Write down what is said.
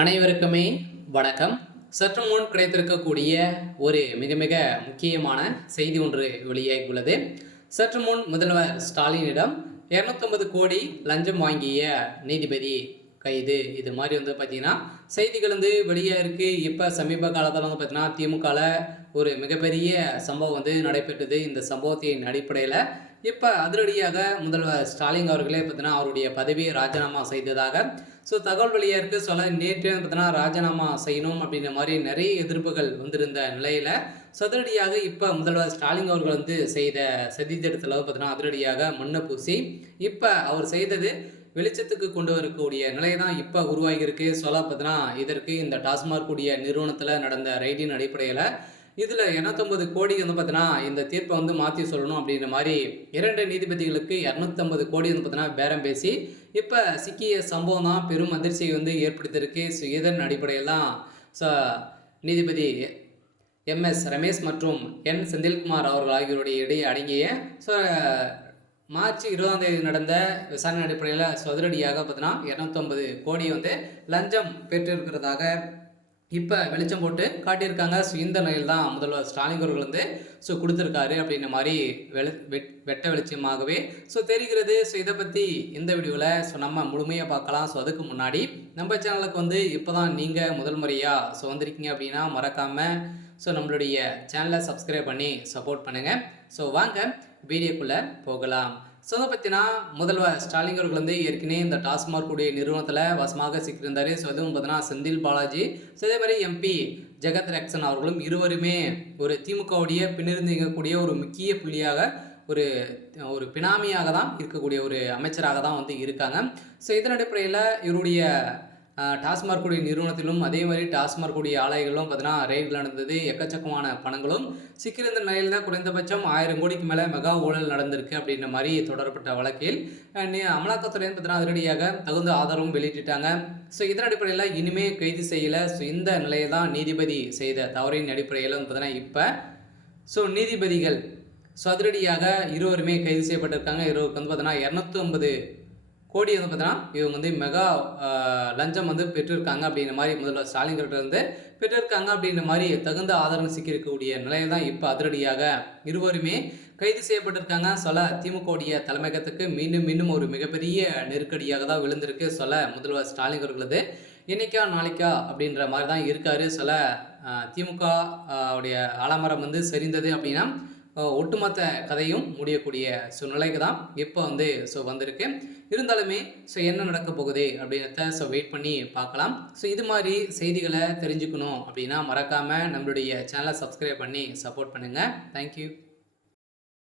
அனைவருக்குமே வணக்கம். சற்று முன் கிடைத்திருக்கக்கூடிய ஒரு மிக மிக முக்கியமான செய்தி ஒன்று வெளியாகியுள்ளது. சற்று முன் முதல்வர் ஸ்டாலினிடம் 250 கோடி லஞ்சம் வாங்கிய நீதிபதி கைது. இது மாதிரி பார்த்தீங்கன்னா செய்திகள் வெளியாக இருக்குது. இப்போ சமீப காலத்தில் பார்த்தீங்கன்னா திமுகவில் ஒரு மிகப்பெரிய சம்பவம் நடைபெற்றது. இந்த சம்பவத்தின் அடிப்படையில் இப்போ அதிரடியாக முதல்வர் ஸ்டாலின் அவர்களே பார்த்தீங்கன்னா அவருடைய பதவியை ராஜினாமா செய்ததாக தகவல் வெளியாக இருக்குது. சொல்ல நேற்று பார்த்தீங்கன்னா ராஜினாமா செய்யணும் அப்படின்ற மாதிரி நிறைய எதிர்ப்புகள் வந்திருந்த நிலையில் அதிரடியாக இப்போ முதல்வர் ஸ்டாலின் அவர்கள் செய்த சதித்திட்டத்தில் பார்த்தீங்கன்னா அதிரடியாக மண்ணை பூசி இப்போ அவர் செய்தது வெளிச்சத்துக்கு கொண்டு வரக்கூடிய நிலை தான் இப்போ உருவாகியிருக்கு. சொல்ல பார்த்தீங்கன்னா இதற்கு இந்த டாஸ்மாக் கூடிய நிறுவனத்தில் நடந்த ரைடின் அடிப்படையில் இதில் 250 கோடி பார்த்தீங்கன்னா இந்த தீர்ப்பை மாற்றி சொல்லணும் அப்படின்ற மாதிரி 2 நீதிபதிகளுக்கு 250 கோடி பார்த்தீங்கன்னா பேரம் பேசி இப்போ சிக்கிய சம்பவம் தான் பெரும் அதிர்ச்சியை ஏற்படுத்தியிருக்கு. இதன் அடிப்படையில் தான் நீதிபதி MS ரமேஷ் மற்றும் N செந்தில்குமார் அவர்கள் ஆகியோருடைய இடையே அடங்கிய மார்ச் 20ஆம் தேதி நடந்த விசாரணை அடிப்படையில் அதிரடியாக பார்த்தீங்கன்னா 250 கோடி லஞ்சம் பெற்றிருக்கிறதாக இப்போ வெளிச்சம் போட்டு காட்டியிருக்காங்க. இந்த நிலையில் தான் முதல்வர் ஸ்டாலின் அவர்கள் கொடுத்துருக்காரு அப்படின்ற மாதிரி வெட்ட வெளிச்சமாகவே தெரிகிறது. இதை பற்றி இந்த வீடியோவில் நம்ம முழுமையாக பார்க்கலாம். அதுக்கு முன்னாடி நம்ம சேனலுக்கு இப்போ தான் நீங்கள் முதல் முறையாக வந்திருக்கீங்க அப்படின்னா மறக்காமல் நம்மளுடைய சேனலை சப்ஸ்கிரைப் பண்ணி சப்போர்ட் பண்ணுங்கள். வாங்க வீடியோக்குள்ளே போகலாம். அதை பற்றினா முதல்வர் ஸ்டாலின் அவர்கள் ஏற்கனவே இந்த டாஸ்மாக் கூடிய நிறுவனத்தில் வசமாக சிக்கியிருந்தார். அதுவும் பார்த்தீங்கன்னா செந்தில் பாலாஜி அதே மாதிரி MP ஜெகத் ரக்ஷன் அவர்களும் இருவருமே ஒரு திமுகவுடைய பின்னிருந்து இயங்கக்கூடிய ஒரு முக்கிய புள்ளியாக ஒரு பினாமியாக தான் இருக்கக்கூடிய ஒரு அமைச்சராக தான் இருக்காங்க. இதன் அடிப்படையில் இவருடைய டாஸ்மாக் கூடிய நிறுவனத்திலும் அதே மாதிரி டாஸ்மாக் கூடிய ஆலைகளிலும் பார்த்தீங்கன்னா ரெய்டுகள் நடந்தது. எக்கச்சக்கமான பணங்களும் சிக்கியிருந்த நிலையில் தான் குறைந்தபட்சம் 1000 கோடிக்கு மேலே மெகா ஊழல் நடந்திருக்கு அப்படின்ற மாதிரி தொடரப்பட்ட வழக்கில் அமலாக்கத்துறை பார்த்தீங்கன்னா அதிரடியாக தகுந்த ஆதாரமும் வெளியிட்டாங்க. இதன் அடிப்படையில் இனிமே கைது செய்யலை. இந்த நிலையை தான் நீதிபதி செய்த தவறின் அடிப்படையில் பார்த்தீங்கன்னா இப்போ நீதிபதிகள் அதிரடியாக இருவருமே கைது செய்யப்பட்டிருக்காங்க. இருவருக்கு பார்த்தீங்கன்னா 250 கோடி பார்த்தீங்கன்னா இவங்க மெகா லஞ்சம் பெற்றிருக்காங்க அப்படின்ற மாதிரி முதல்வர் ஸ்டாலின் கிட்ட பெற்றிருக்காங்க அப்படின்ற மாதிரி தகுந்த ஆதாரம் சிக்கியிருக்கக்கூடிய நிலையில் தான் இப்போ அதிரடியாக இருவருமே கைது செய்யப்பட்டிருக்காங்க. திமுகவுடைய தலைமையகத்துக்கு மீண்டும் ஒரு மிகப்பெரிய நெருக்கடியாக தான் விழுந்திருக்கு. முதல்வர் ஸ்டாலின் அவர்களது இன்னைக்கா நாளைக்கா அப்படின்ற மாதிரி தான் இருக்காரு. திமுக உடைய ஆலமரம் சரிந்தது அப்படின்னா ஒட்டுமொத்த கதையும் முடியக்கூடிய சூழ்நிலைக்கு தான் இப்போ வந்திருக்கு. இருந்தாலுமே என்ன நடக்க போகுது அப்படின்றத வெயிட் பண்ணி பார்க்கலாம். இது மாதிரி செய்திகளை தெரிஞ்சுக்கணும் அப்படின்னா மறக்காமல் நம்மளுடைய சேனலை சப்ஸ்கிரைப் பண்ணி சப்போர்ட் பண்ணுங்கள். தேங்க்யூ.